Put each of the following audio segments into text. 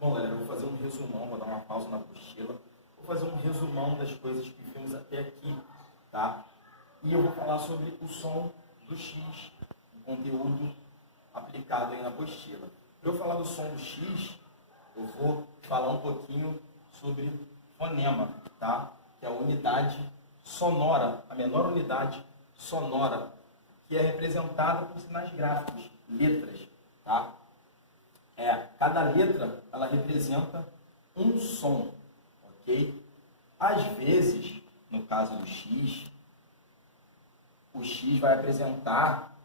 Bom, galera, eu vou fazer um resumão, vou dar uma pausa na apostila. Vou fazer um resumão das coisas que vimos até aqui, tá? E eu vou falar sobre o som do X, o conteúdo aplicado aí na apostila. Para eu falar do som do X, eu vou falar um pouquinho sobre fonema, tá? Que é a unidade sonora, a menor unidade sonora, que é representada por sinais gráficos, letras, tá? Cada letra, ela representa um som, ok? Às vezes, no caso do X, o X vai apresentar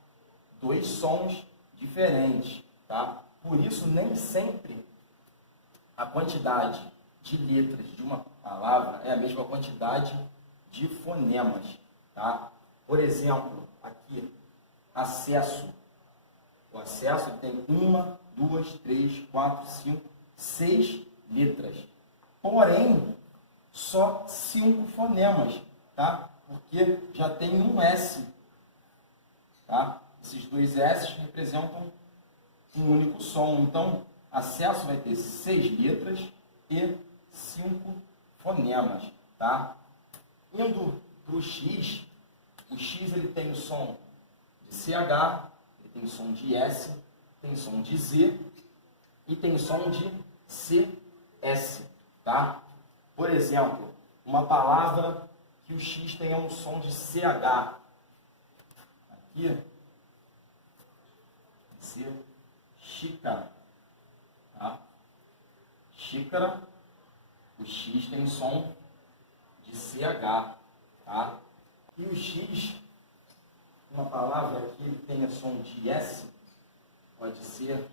dois sons diferentes, tá? Por isso, nem sempre a quantidade de letras de uma palavra é a mesma quantidade de fonemas, tá? Por exemplo, aqui, acesso. O acesso tem 1, 2, 3, 4, 5, 6 letras. Porém, só 5 fonemas, tá? Porque já tem um S, tá? Esses dois S representam um único som. Então, acesso vai ter 6 letras e 5 fonemas, tá? Indo para o X ele tem o som de CH, ele tem o som de S, tem o som de Z e tem o som de CS, tá? Por exemplo, uma palavra que o X tenha um som de CH. Aqui, vai ser xícara, tá? Xícara, o X tem som de CH, tá? E o X, uma palavra que tenha som de S, pode ser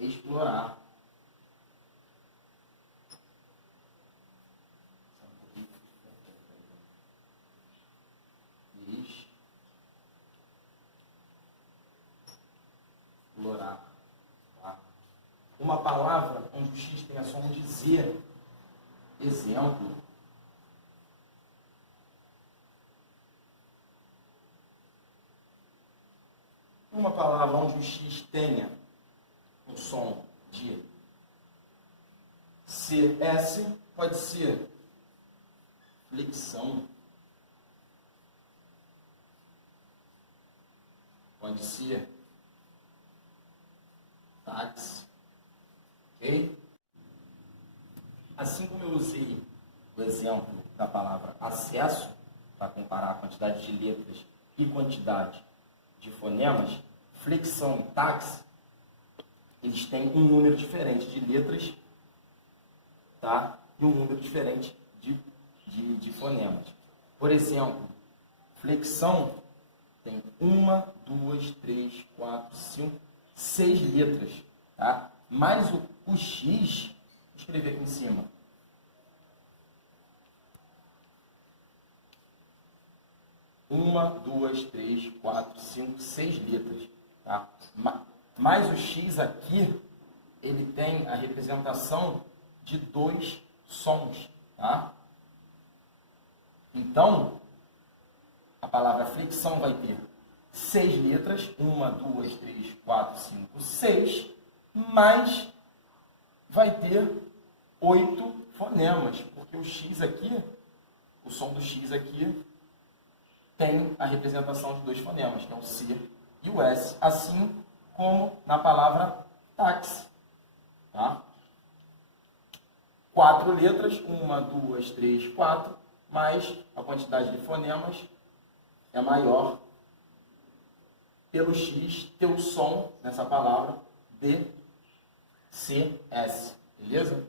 explorar. Explorar. Tá? Uma palavra onde o X tenha som de Z, exemplo. Uma palavra onde o X tenha o som de CS pode ser flexão, pode ser táxi, ok? Assim como eu usei o exemplo da palavra acesso para comparar a quantidade de letras e quantidade de fonemas, flexão e táxi, eles têm um número diferente de letras, tá? E um número diferente de fonemas. Por exemplo, flexão tem 1, 2, 3, 4, 5, 6 letras, tá? Mais o X, vou escrever aqui em cima. Uma, 2, 3, 4, 5, 6 letras, tá? Mas o X aqui, ele tem a representação de 2 sons, tá? Então, a palavra flexão vai ter 6 letras, 1, 2, 3, 4, 5, 6, mas vai ter 8 fonemas, porque o X aqui, o som do X aqui, tem a representação de 2 fonemas, que é o C e o S, assim como na palavra táxi, tá? 4 letras, 1, 2, 3, 4, mas a quantidade de fonemas é maior pelo X ter o som nessa palavra de CS, beleza?